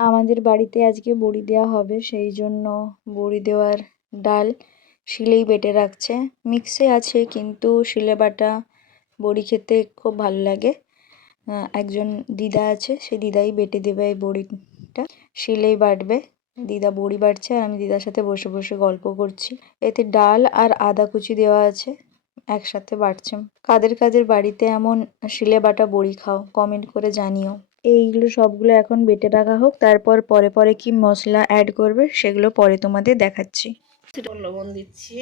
আমাদের বাড়িতে আজকে বড়ি দেওয়া হবে, সেই জন্য বড়ি দেওয়ার ডাল শিলেই বেটে রাখছে। মিক্সে আছে কিন্তু শিলে বাটা বড়ি খেতে খুব ভালো লাগে। একজন দিদা আছে, সেই দিদাই বেটে দেবে এই বড়িটা, শিলেই বাটবে। দিদা বড়ি বাটছে আর আমি দিদার সাথে বসে বসে গল্প করছি। এতে ডাল আর আদা কুচি দেওয়া আছে, একসাথে বাটছে। কাদের কাদের বাড়িতে এমন শিলে বাটা বড়ি খাও কমেন্ট করে জানিও। এইগুলো সবগুলো এখন বেটে রাখা হোক, তারপর পরে পরে কি মশলা অ্যাড করবে সেগুলো পরে তোমাদের দেখাচ্ছি। লবণ দিচ্ছি,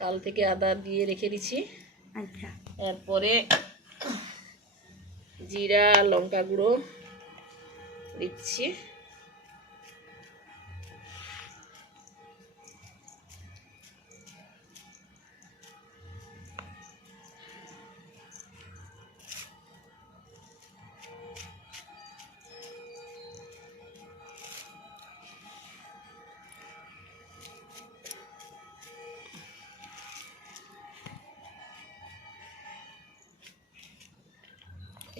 কাল থেকে আদা দিয়ে রেখে দিচ্ছি। আচ্ছা, এরপরে জিরা লঙ্কা গুঁড়ো দিচ্ছি,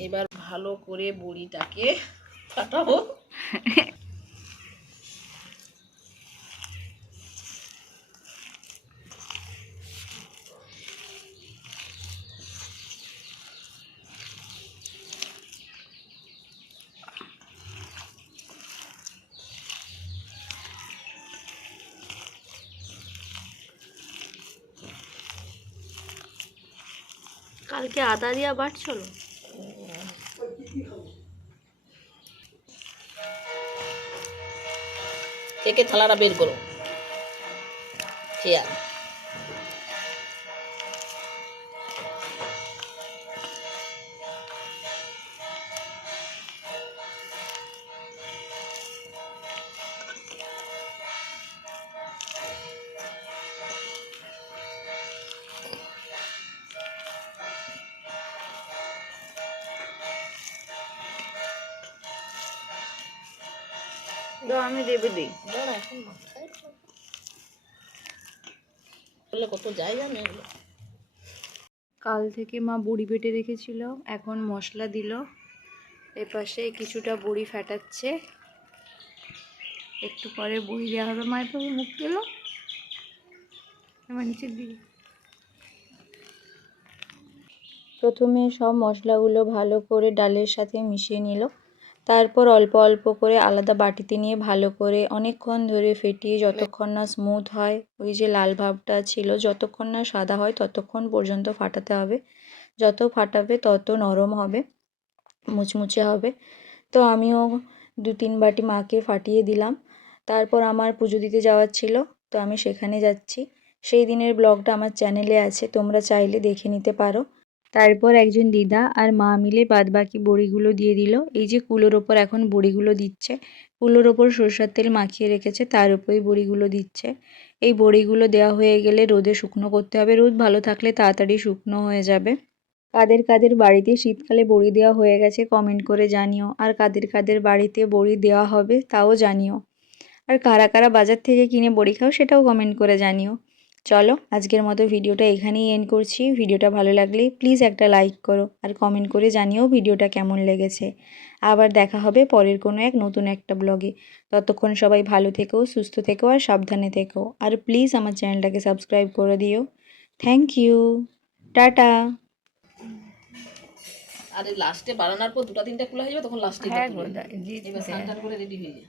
এবার ভালো করে বড়িটাকে ফাটাবো। কালকে আদা দিয়া বাটছিল। থেকে থালাটা বের করো, চেয়ার। আমি দেবে দিই। কত জায়গা নেই। কাল থেকে মা বড়ি বেটে রেখেছিল, এখন মশলা দিল। এপাশে কিছুটা বড়ি ফাটাচ্ছে, একটু পরে বড়ি দেওয়া হবে। মায়ের পরে মুখ দিল, এবার নিচের দিকে। প্রথমে সব মশলাগুলো ভালো করে ডালের সাথে মিশিয়ে নিল, তারপর অল্প অল্প করে আলাদা বাটিতে নিয়ে ভালো করে অনেকক্ষণ ধরে ফেটিয়ে যতক্ষণ না স্মুথ হয়, ওই যে লাল ভাবটা ছিল, যতক্ষণ না সাদা হয় ততক্ষণ পর্যন্ত ফাটাতে হবে। যত ফাটাবে তত নরম হবে, মুচমুচে হবে। তো আমিও 2-3 বাটি মাকে ফাটিয়ে দিলাম। তারপর আমার পুজো দিতে যাওয়ার ছিল, তো আমি সেখানে যাচ্ছি। সেই দিনের ব্লগটা আমার চ্যানেলে আছে, তোমরা চাইলে দেখে নিতে পারো। তারপর একজন দিদা আর মা মিলে বাদবাকি বড়িগুলো দিয়ে দিল। এই যে কুলোর ওপর এখন বড়িগুলো দিচ্ছে, কুলোর ওপর সরষের তেল মাখিয়ে রেখেছে, তার উপরেই বড়িগুলো দিচ্ছে। এই বড়িগুলো দেওয়া হয়ে গেলে রোদে শুকনো করতে হবে, রোদ ভালো থাকলে তাড়াতাড়ি শুকনো হয়ে যাবে। কাদের কাদের বাড়িতে শীতকালে বড়ি দেওয়া হয়ে গেছে কমেন্ট করে জানিও, আর কাদের কাদের বাড়িতে বড়ি দেওয়া হবে তাও জানিও। আর কারা কারা বাজার থেকে কিনে বড়ি খাও সেটাও কমেন্ট করে জানিও। চলো আজকের মতো ভিডিওটা এখানেই এন্ড করছি। ভিডিওটা ভালো লাগলে প্লিজ একটা লাইক করো আর কমেন্ট করে জানিও ভিডিওটা কেমন লেগেছে। আবার দেখা হবে পরের কোনো এক নতুন একটা ব্লগে। ততক্ষণ সবাই ভালো থেকো, সুস্থ থেকো আর সাবধানে থেকো। আর প্লিজ আমার চ্যানেলটাকে সাবস্ক্রাইব করে দিও। Thank you, tata. আরে লাস্টে বানানোর পর 2-3টা খোলা হয়ে যাবে, তখন লাস্টে এবার স্নান টান করে রেডি হয়ে যায়।